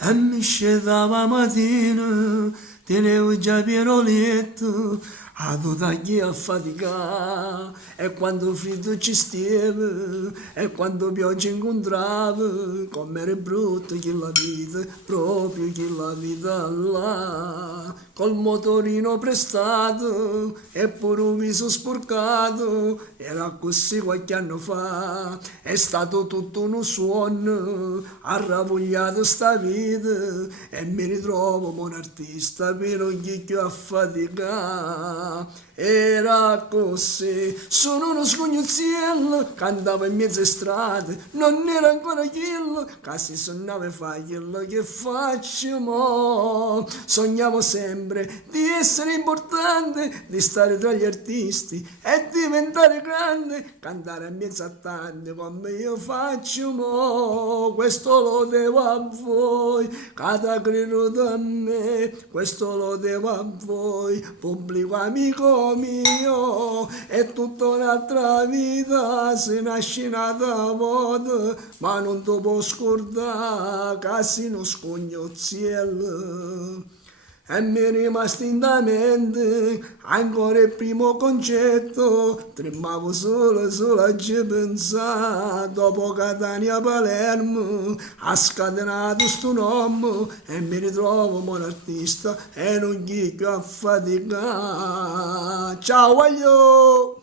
E mi scendeva mattina, tenevo già pieno letto, a tutta chi a faticare, e quando freddo ci stava, e quando pioggia incontrava, come era brutto che la vita, proprio che la vita là, col motorino prestato, e pure un viso sporcato, era così qualche anno fa, è stato tutto uno suono, ha ravogliato sta vita, e mi ritrovo un artista per ogni che a faticare. Era così, sono uno scognuzziello, cantavo in mezzo strade, non era ancora quello, che si sognava fa quello che faccio mo. Sognavo sempre di essere importante, di stare tra gli artisti e diventare grande, cantare a mezzo a tanti come io faccio mo. Questo lo devo a voi, cada creduto a me, questo lo devo a voi, pubblico amico mio, è tutta un'altra vita, si nasce nata volta, ma non ti può scordare, che si non scognozziello. E mi è rimasto in da mente ancora il primo concetto, tremavo solo a ci pensare, dopo Catania Palermo, ha scatenato sto nome e mi ritrovo un artista e non gli a faticare. Ciao, voglio!